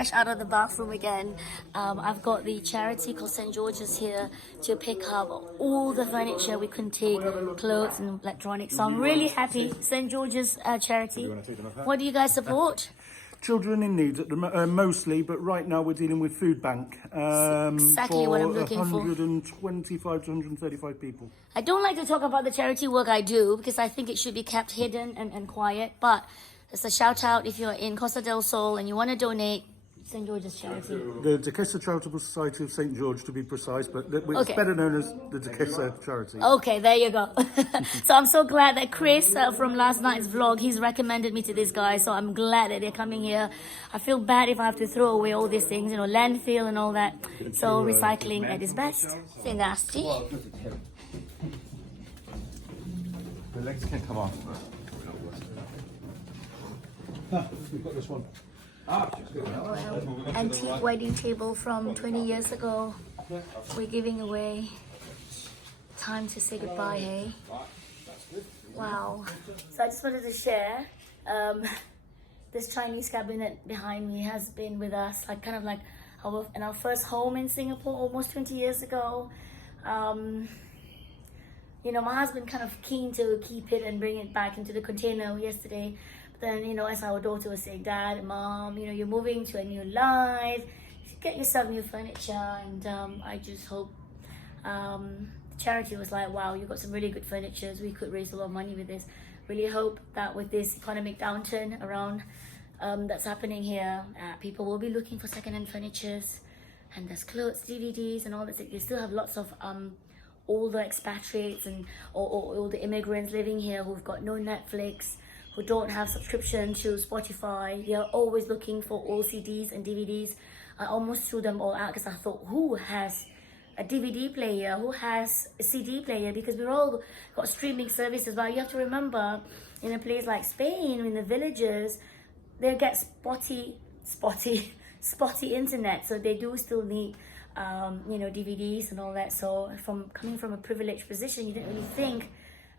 fresh out of the bathroom again. I've got the charity called St. George's here to pick up all the furniture we couldn't take, clothes and electronics. So I'm really happy. St. George's charity. What do you guys support? Children in need, mostly, but right now we're dealing with food bank. Exactly what I'm looking for. 125 to 135 people. I don't like to talk about the charity work I do because I think it should be kept hidden and quiet. But it's a shout out if you're in Costa del Sol and you want to donate. St. George's charity. The Duquesa Charitable Society of St. George, to be precise, but it's better known as the Duquesa Charity. Okay, there you go. So I'm so glad that Chris from last night's vlog, he's recommended me to this guy. So I'm glad that they're coming here. I feel bad if I have to throw away all these things, landfill and all that. So recycling at its best. Say nasty. The legs can come off. We've got this one. Antique wedding table from 20 years ago. We're giving away. Time to say goodbye, hey? Wow. So I just wanted to share. This Chinese cabinet behind me has been with us, in our first home in Singapore almost 20 years ago. My husband kind of keen to keep it and bring it back into the container yesterday. Then, as our daughter was saying, Dad, Mom, you're moving to a new life. Get yourself new furniture. And I just hope charity was like, wow, you've got some really good furniture. We could raise a lot of money with this. Really hope that with this economic downturn around that's happening here, people will be looking for second-hand furnitures. And there's clothes, DVDs, and all that. You still have lots of older expatriates and or the immigrants living here who've got no Netflix, who don't have subscription to Spotify. They're always looking for old CDs and DVDs. I almost threw them all out because I thought, who has a DVD player? Who has a CD player? Because we're all got streaming services. But you have to remember, in a place like Spain, in the villages, they get spotty internet. So they do still need, DVDs and all that. So coming from a privileged position, you didn't really think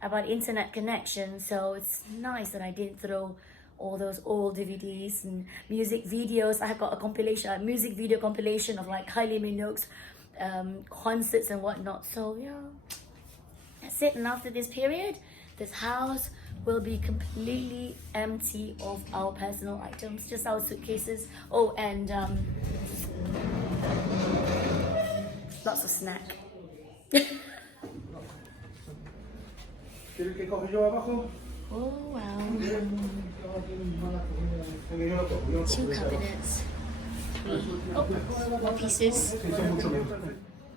about internet connection. So it's nice that I didn't throw all those old DVDs and music videos. I have got a music video compilation of Kylie Minogue's concerts and whatnot. So that's it. And after this period, this house will be completely empty of our personal items, just our suitcases. Oh, and lots of snack. Oh wow. 2 cabinets. More pieces.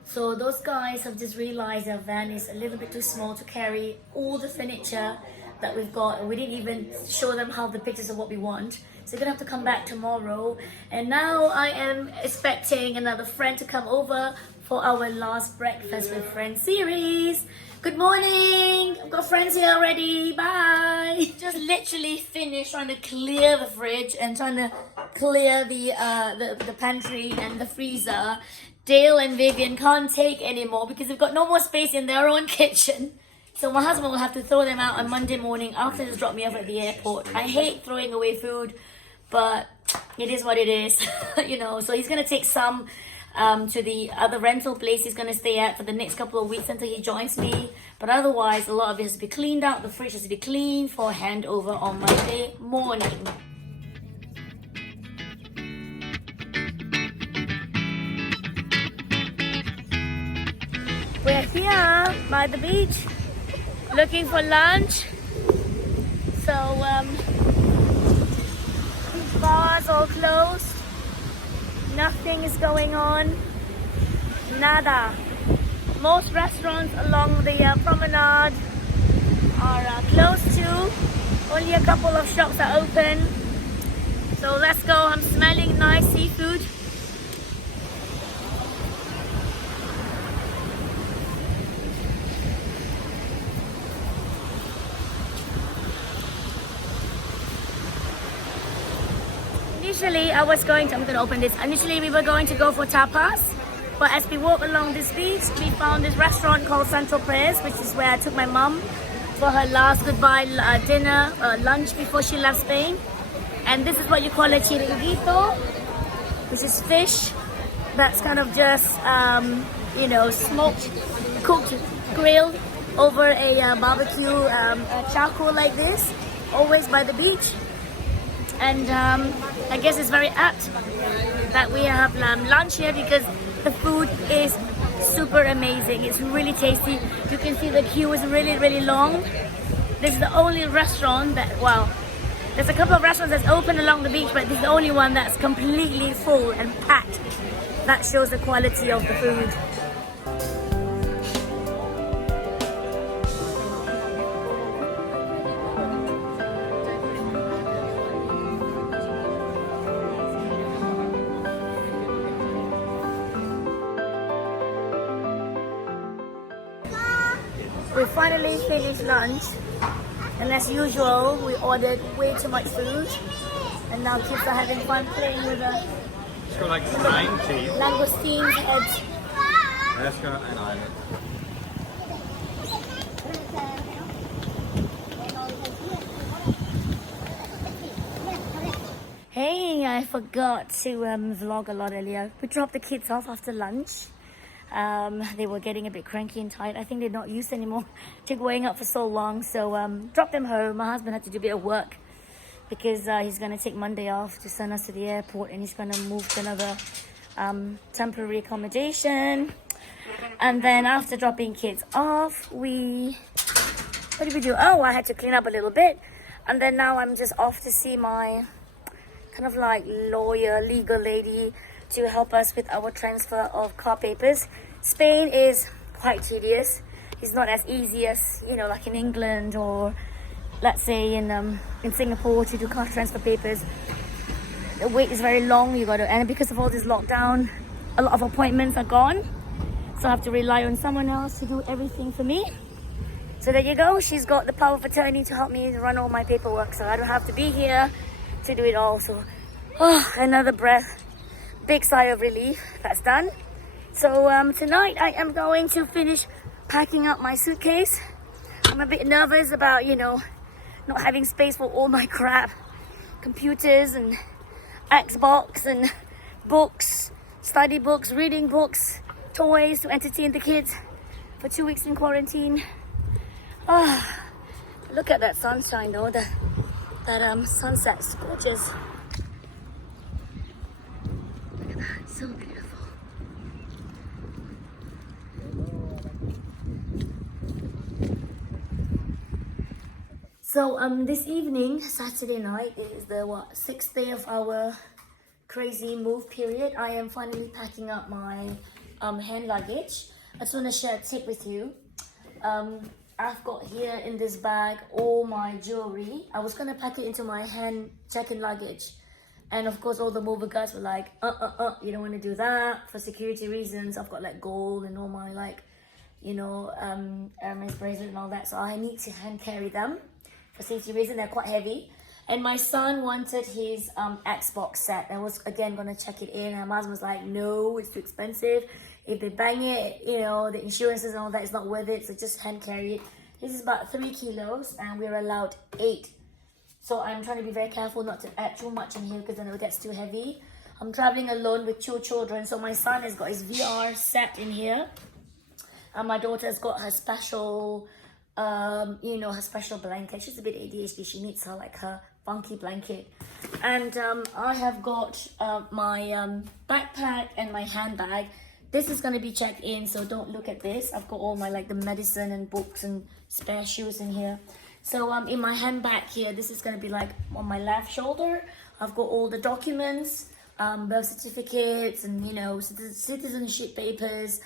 So those guys have just realized their van is a little bit too small to carry all the furniture that we've got, and we didn't even show them half the pictures of what we want. So you're gonna have to come back tomorrow. And now I am expecting another friend to come over for our last breakfast with friends series. Good morning! I've got friends here already. Bye! Just literally finished trying to clear the fridge and trying to clear the pantry and the freezer. Dale and Vivian can't take anymore because they've got no more space in their own kitchen. So my husband will have to throw them out on Monday morning after he's dropped me off at the airport. I hate throwing away food, but it is what it is. So he's gonna take some to the other rental place he's going to stay at for the next couple of weeks until he joins me. But otherwise, a lot of it has to be cleaned out. The fridge has to be cleaned for handover on Monday morning. We're here by the beach looking for lunch. So these bars all closed. Nothing is going on. Nada. Most restaurants along the promenade are closed too. Only a couple of shops are open. So let's go. I'm smelling nice seafood. Initially, I'm going to open this. Initially, we were going to go for tapas, but as we walk along this beach, we found this restaurant called Central Prayers, which is where I took my mum for her last goodbye lunch before she left Spain. And this is what you call a chiringuito. which is fish that's kind of just, you know, smoked, cooked, grilled over a barbecue charcoal like this, always by the beach. And I guess it's very apt that we have lunch here because the food is super amazing. It's really tasty. You can see the queue is really, really long. This is the only restaurant that, well, there's a couple of restaurants that's open along the beach, but this is the only one that's completely full and packed. That shows the quality of the food. We finally finished lunch, and as usual, we ordered way too much food, and now kids are having fun playing with the It's got like 90. langoustine heads. Let's go and I. Hey, I forgot to vlog a lot earlier. We dropped the kids off after lunch. They were getting a bit cranky and tired. I think they're not used anymore to going out for so long. So dropped them home. My husband had to do a bit of work because he's going to take Monday off to send us to the airport, and he's going to move to another temporary accommodation. And then after dropping kids off, what did we do? Oh, I had to clean up a little bit. And then now I'm just off to see my kind of like lawyer, legal lady to help us with our transfer of car papers. Spain is quite tedious. It's not as easy as, you know, like in England or let's say in Singapore to do car transfer papers. The wait is very long. And because of all this lockdown, a lot of appointments are gone. So I have to rely on someone else to do everything for me. So there you go. She's got the power of attorney to help me run all my paperwork. So I don't have to be here to do it all. So, another breath. Big sigh of relief. That's done. So tonight I am going to finish packing up my suitcase. I'm a bit nervous about, you know, not having space for all my crap. Computers and Xbox and books, study books, reading books, toys to entertain the kids for 2 weeks in quarantine. Look at that sunshine though. That sunset's gorgeous. Look at that, so beautiful. So this evening, Saturday night, is the 6th day of our crazy move period. I am finally packing up my hand luggage. I just want to share a tip with you. I've got here in this bag all my jewelry. I was gonna pack it into my hand check-in luggage, and of course all the mover guys were like, you don't want to do that for security reasons. I've got like gold and all my like, you know, Hermes bracelet and all that, so I need to hand carry them for safety reasons. They're quite heavy. And my son wanted his Xbox set. I was again gonna check it in, and my husband was like, no, it's too expensive. If they bang it, you know, the insurances and all that is not worth it, so just hand carry it. This is about 3 kilos and we're allowed 8. So I'm trying to be very careful not to add too much in here because then it gets too heavy. I'm traveling alone with 2 children, so my son has got his VR set in here. And my daughter's got her special, you know, her special blanket. She's a bit ADHD, she needs her like her funky blanket. And I have got my backpack and my handbag. This is going to be checked in, so don't look at this. I've got all my like the medicine and books and spare shoes in here. So in my handbag here, this is going to be like on my left shoulder. I've got all the documents, birth certificates and, you know, citizenship papers,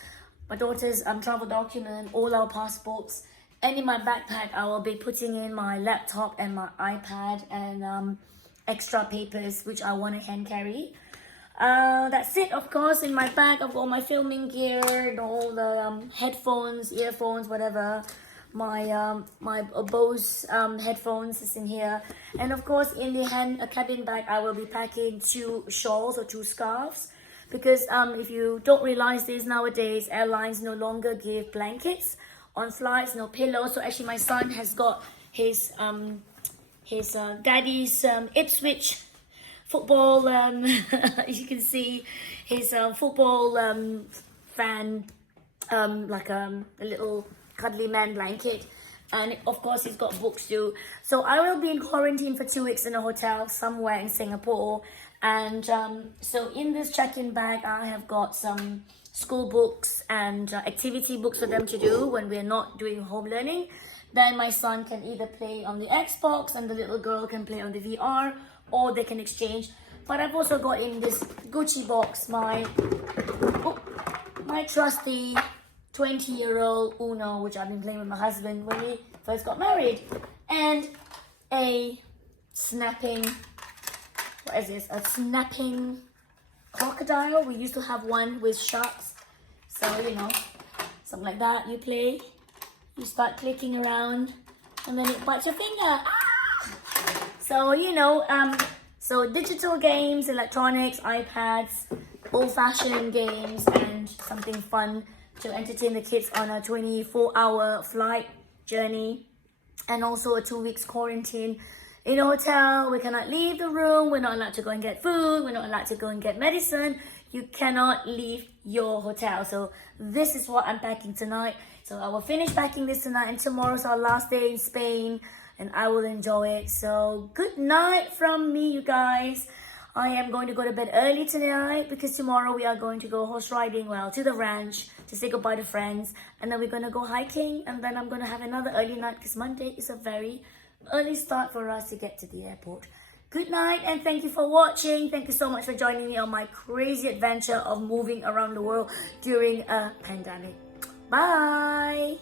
my daughter's travel document, all our passports. And in my backpack, I will be putting in my laptop and my iPad and extra papers, which I want to hand carry. That's it. Of course, in my bag I've got all my filming gear and all the headphones, earphones, whatever. My my Bose headphones is in here, and of course in the cabin bag I will be packing 2 shawls or 2 scarves, because if you don't realize this, nowadays airlines no longer give blankets on flights, no pillows. So actually my son has got his daddy's Ipswich football. You can see his football fan, like a little cuddly man blanket. And of course, he's got books too. So I will be in quarantine for 2 weeks in a hotel somewhere in Singapore. And so in this check-in bag, I have got some school books and activity books for them to do when we're not doing home learning. Then my son can either play on the Xbox and the little girl can play on the VR, or they can exchange. But I've also got in this Gucci box my trusty 20-year-old Uno, which I've been playing with my husband when we first got married, and a snapping, what is this? A snapping crocodile. We used to have one with sharks, so you know, something like that. You play, you start clicking around, and then it bites your finger. Ah! So you know, so digital games, electronics, iPads, old-fashioned games, and something fun to entertain the kids on a 24-hour flight journey, and also a 2 weeks quarantine in a hotel. We cannot leave the room. We're not allowed to go and get food. We're not allowed to go and get medicine. You cannot leave your hotel. So this is what I'm packing tonight. So I will finish packing this tonight, and tomorrow's our last day in Spain, and I will enjoy it. So good night from me, you guys. I am going to go to bed early tonight because tomorrow we are going to go horse riding, well, to the ranch to say goodbye to friends. And then we're going to go hiking, and then I'm going to have another early night because Monday is a very early start for us to get to the airport. Good night, and thank you for watching. Thank you so much for joining me on my crazy adventure of moving around the world during a pandemic. Bye!